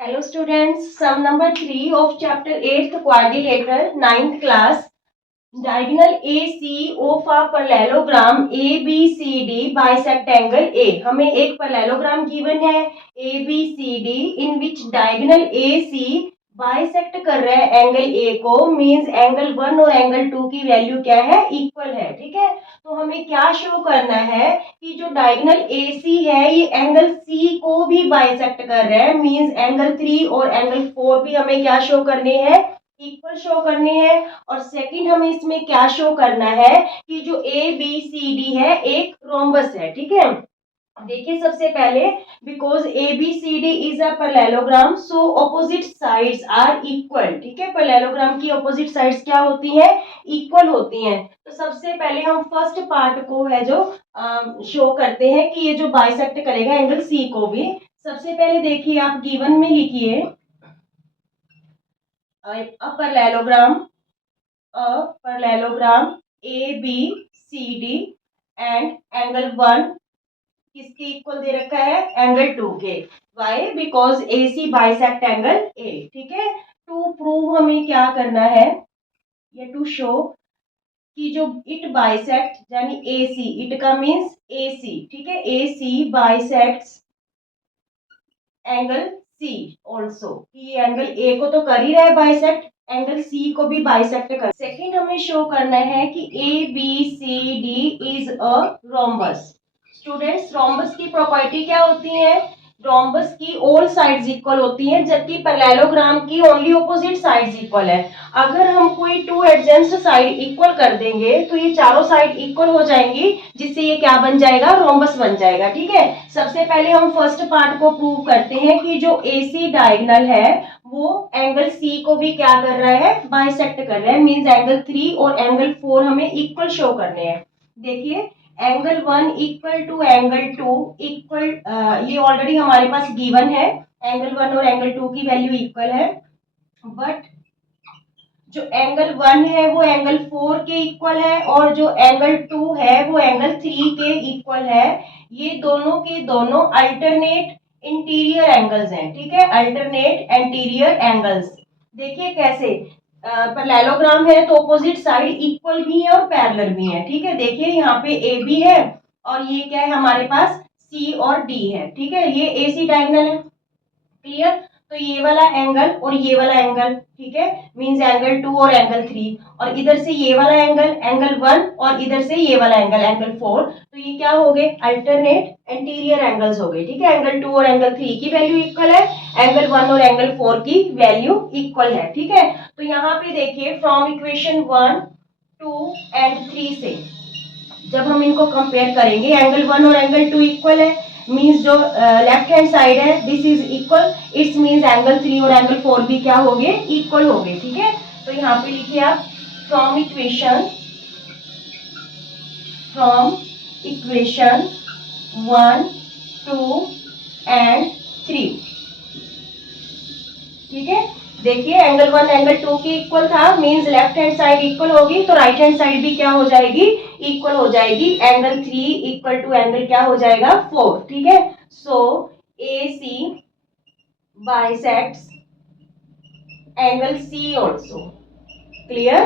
Hello students, sum number 3 of chapter 8th quadrilateral 9th class. Diagonal AC of a parallelogram ABCD bisect angle A. हमें एक parallelogram given है ABCD in which diagonal AC bisect कर रहा है angle A को, means angle 1 और angle 2 की value क्या है, इक्वल है। ठीक है, तो हमें क्या शो करना है कि जो डायगोनल AC है ये एंगल C को भी बाइसेक्ट कर रहा है, मींस एंगल 3 और एंगल 4 भी हमें क्या शो करने हैं, इक्वल शो करने हैं। और सेकंड हमें इसमें क्या शो करना है कि जो ए बी सी डी है एक रोम्बस है। ठीक है, देखिए सबसे पहले because A B C D is a parallelogram so opposite sides are equal. ठीक है, पैरेललोग्राम की ऑपोजिट साइड्स क्या होती हैं, इक्वल होती हैं। तो सबसे पहले हम फर्स्ट पार्ट को है जो शो करते हैं कि ये जो बाइसेक्ट करेगा एंगल सी को भी। सबसे पहले देखिए आप गिवन में लिखिए a parallelogram ABCD and angle 1 किसके इक्वल दे रखा है, एंगल 2 के। Why, because AC bisect angle A। ठीक है, टू प्रूव हमें क्या करना है, या टू शो कि जो इट बाइसेक्ट यानी AC, इट का मीन्स AC। ठीक है, AC bisects angle C also, कि ये एंगल A को तो कर ही रहा है बाइसेक्ट, एंगल C को भी बाइसेक्ट कर। सेकेंड हमें शो करना है कि ABCD is a rhombus. Students, rhombus की प्रॉपर्टी क्या होती है, रोम्बस की ऑल साइड्स इक्वल होती हैं, जबकि पैरेललोग्राम की ओनली ऑपोजिट साइड्स इक्वल है। अगर हम कोई टू एडजेंस्ट साइड इक्वल कर देंगे तो ये चारों साइड इक्वल हो जाएंगी, जिससे ये क्या बन जाएगा, रोम्बस बन जाएगा। ठीक है, सबसे पहले हम फर्स्ट पार्ट को प्रूव करते हैं कि जो AC डायगोनल है वो एंगल C को भी क्या कर रहा है, बाइसेक्ट कर रहा है, मींस एंगल 3 और एंगल 4 हमें इक्वल शो करने हैं। देखिए angle 1 equal to angle 2 equal, ये ऑलरेडी हमारे पास गिवन है, एंगल 1 और एंगल 2 की वैल्यू इक्वल है। बट जो एंगल 1 है वो एंगल 4 के इक्वल है और जो एंगल 2 है वो एंगल 3 के इक्वल है। ये दोनों के दोनों अल्टरनेट इंटीरियर एंगल्स हैं। ठीक है, अल्टरनेट इंटीरियर एंगल्स। देखिए कैसे, पैरेललोग्राम है तो ऑपोजिट साइड इक्वल भी है और पैरेलल भी है। ठीक है, देखिए यहाँ पे ए बी है और ये क्या है हमारे पास, सी और डी है। ठीक है, ये AC डायगोनल है। क्लियर, तो ये वाला एंगल और ये वाला एंगल, ठीक है, मींस एंगल 2 और एंगल 3, और इधर से ये वाला एंगल एंगल 1 और इधर से ये वाला एंगल एंगल 4, तो ये क्या हो गए, अल्टरनेट इंटीरियर एंगल्स हो गए। ठीक है, एंगल 2 और एंगल 3 की वैल्यू इक्वल है, एंगल 1 और एंगल 4 की वैल्यू इक्वल है। ठीक है, तो यहाँ पे देखिए फ्रॉम इक्वेशन 1 2 एंड 3 से जब हम इनको कंपेयर करेंगे, एंगल 1 और एंगल 2 इक्वल है, मींस जो लेफ्ट हैंड साइड है this is equal, it's means angle 3 और एंगल 4 भी क्या हो गए, इक्वल हो गए। ठीक है, तो यहाँ पे लिखिए आप फ्रॉम इक्वेशन 1 2 एंड 3। ठीक है, देखिए एंगल 1 एंगल 2 की इक्वल था, means left hand side equal होगी तो राइट हैंड साइड भी क्या हो जाएगी, इक्वल हो जाएगी। एंगल 3 इक्वल टू एंगल क्या हो जाएगा, 4। ठीक है, सो AC bisects angle C also. Clear,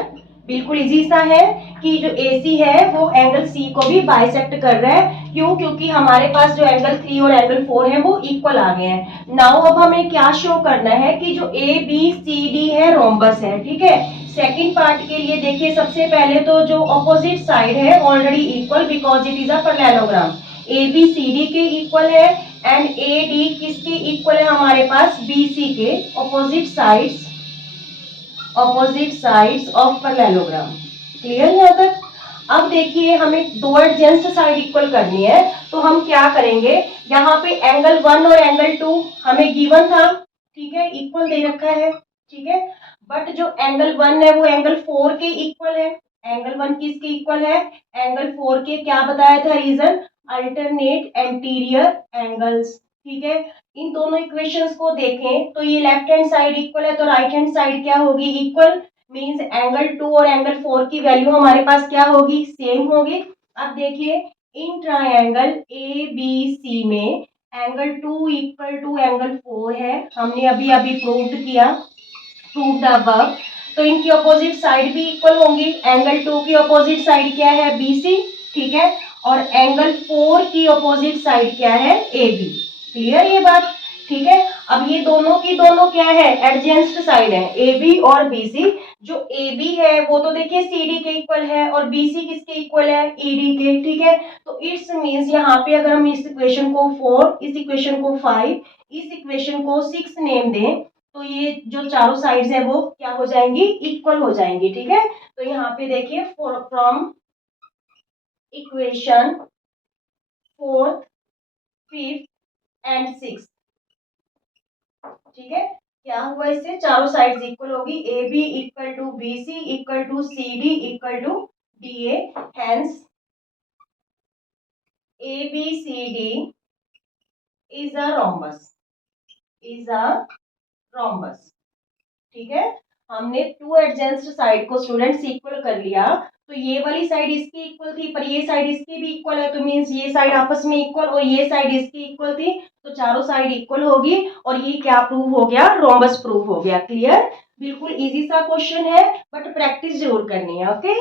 बिल्कुल इजी सा है कि जो AC है वो एंगल C को भी बाइसेक्ट कर रहा है। क्यों, क्योंकि हमारे पास जो एंगल 3 और एंगल 4 है वो इक्वल आ गए हैं। नाउ अब हमें क्या शो करना है कि जो ABCD है रोम्बस है। ठीक है, सेकंड पार्ट के लिए देखिए सबसे पहले तो जो ऑपोजिट साइड है already equal, because it is a parallelogram. ABCD के इक्वल है एंड AD किसके इक्वल है, हमारे पास BC के, opposite sides of parallelogram. Clear यहाँ तक। अब देखिए हमें दो एडजेंस्ट साइड इक्वल करनी है, तो हम क्या करेंगे, यहाँ पे एंगल 1 और एंगल 2 हमें गिवन था, ठीक है, इक्वल दे रखा है। ठीक है, बट जो एंगल 1 है वो एंगल 4 के इक्वल है। एंगल 1 किसके इक्वल है, एंगल 4 के, क्या बताया था रीजन, अल्टरनेट एंटीरियर एंगल्स। ठीक है, इन दोनों इक्वेशंस को देखें तो ये लेफ्ट हैंड साइड इक्वल है तो राइट हैंड साइड क्या होगी, इक्वल, मींस एंगल 2 और एंगल 4 की वैल्यू हमारे पास क्या होगी, सेम होगी। अब देखिए इन ट्रायंगल ABC में एंगल 2 इक्वल टू एंगल 4 है, हमने अभी अभी प्रूव्ड अबव। तो इनकी अपोजिट साइड भी इक्वल होंगी। एंगल 2 की अपोजिट साइड क्या है, BC, ठीक है, और एंगल 4 की अपोजिट साइड क्या है, AB। क्लियर ये बात, ठीक है। अब ये दोनों की दोनों क्या है, एडजेंस्ट साइड है, AB और BC। जो AB है वो तो देखिए CD के इक्वल है, और BC किसके इक्वल है, ED के, ठीक है। तो इट्स मींस यहाँ पे अगर हम इस इक्वेशन को 4, इस इक्वेशन को 5, इस इक्वेशन को 6 नेम दें, तो ये जो चारों साइड्स है वो क्या हो जाएंगी, इक्वल हो जाएंगी, ठीक है। तो यहाँ पे देखिए from equation 4th, 5th and 6th, ठीक है, क्या हुआ, इससे चारों साइड्स इक्वल होगी। A B equal to B C equal to C D equal to D A, hence A B C D is a rhombus, is a rhombus, ठीक है। हमने टू एडजेंस्ट साइड को स्टूडेंट्स इक्वल कर लिया। तो ये वाली साइड इसकी इक्वल थी, पर ये साइड इसकी भी इक्वल है, तो मींस ये साइड आपस में इक्वल, और ये साइड इसकी इक्वल थी, तो चारों साइड इक्वल होगी, और ये क्या प्रूव हो गया, रोम्बस प्रूव हो गया। क्लियर, बिल्कुल इजी सा क्वेश्चन है, बट प्रैक्टिस जरूर करनी है। ओके।